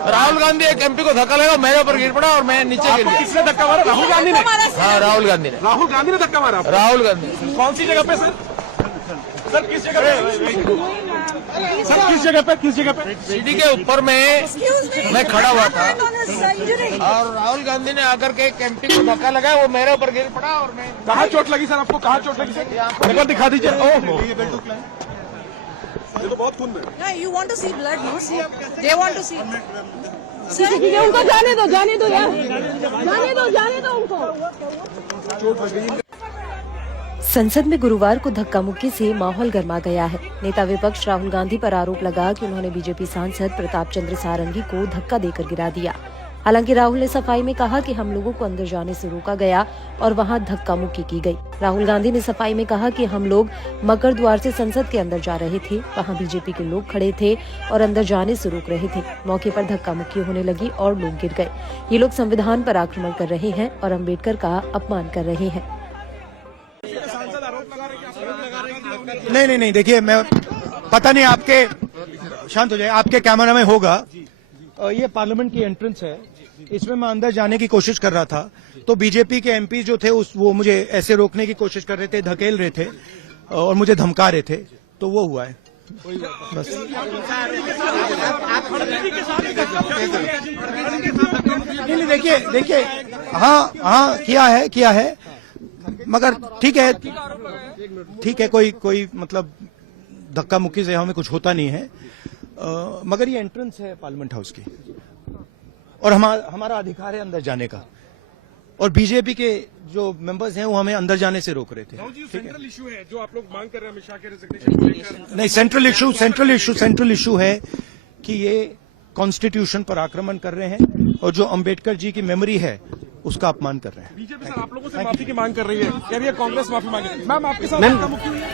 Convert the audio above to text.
राहुल गांधी एक एमपी को धक्का लगा, मेरे ऊपर गिर पड़ा और मैं नीचे गिर गया। किसने धक्का मारा? राहुल गांधी ने? हाँ, राहुल गांधी ने। राहुल गांधी ने धक्का मारा? राहुल गांधी। कौन सी जगह पे सर? सर किस जगह पे? सर किस जगह पे? किस जगह पे? सीढ़ी के ऊपर में मैं खड़ा हुआ था और राहुल गांधी ने आकर के एक एमपी को धक्का लगाया, वो मेरे ऊपर गिर पड़ा और मैं। कहाँ चोट लगी सर आपको? कहाँ चोट लगी सर? एक बार दिखा दीजिए। ओह, ये तो बहुत खून में। You want to see blood, no? See, they want to see. उनको जाने दो यार, जाने दो उनको। संसद में गुरुवार को धक्का मुक्की से माहौल गर्मा गया है। नेता विपक्ष राहुल गांधी पर आरोप लगा कि उन्होंने बीजेपी सांसद प्रताप चंद्र सारंगी को धक्का देकर गिरा दिया। हालांकि राहुल ने सफाई में कहा कि हम लोगों को अंदर जाने से रोका गया और वहां धक्का मुक्की की गई। राहुल गांधी ने सफाई में कहा कि हम लोग मकर द्वार से संसद के अंदर जा रहे थे, वहां बीजेपी के लोग खड़े थे और अंदर जाने से रोक रहे थे। मौके पर धक्का मुक्की होने लगी और लोग गिर गए। ये लोग संविधान पर आक्रमण कर रहे हैं और अम्बेडकर का अपमान कर रहे हैं। नहीं, देखिए, मैं पता नहीं, आपके शांत हो जाए, आपके कैमरा में होगा। ये पार्लियामेंट की एंट्रेंस है, इसमें मैं अंदर जाने की कोशिश कर रहा था तो बीजेपी के एमपी जो थे वो मुझे ऐसे रोकने की कोशिश कर रहे थे, धकेल रहे थे और मुझे धमका रहे थे, तो वो हुआ है बस। नहीं, देखिए, हाँ किया है, मगर ठीक है, कोई मतलब धक्का मुक्की से हमें कुछ होता नहीं है, मगर ये एंट्रेंस है पार्लियामेंट हाउस की और हमारा अधिकार है अंदर जाने का, और बीजेपी के जो मेंबर्स हैं वो हमें अंदर जाने से रोक रहे थे। सेंट्रल इशू है जो आप लोग मांग कर रहे हैं, अमित शाह के रेजिग्नेशन को लेकर। नहीं, सेंट्रल इशू है कि ये कॉन्स्टिट्यूशन पर आक्रमण कर रहे हैं और जो अंबेडकर जी की मेमोरी है उसका अपमान कर रहे हैं। बीजेपी सर आप लोगों से माफी की मांग कर रही है, कह रही है कांग्रेस माफी मांगे। मैम आपके साथ धक्का मुक्की हुई है?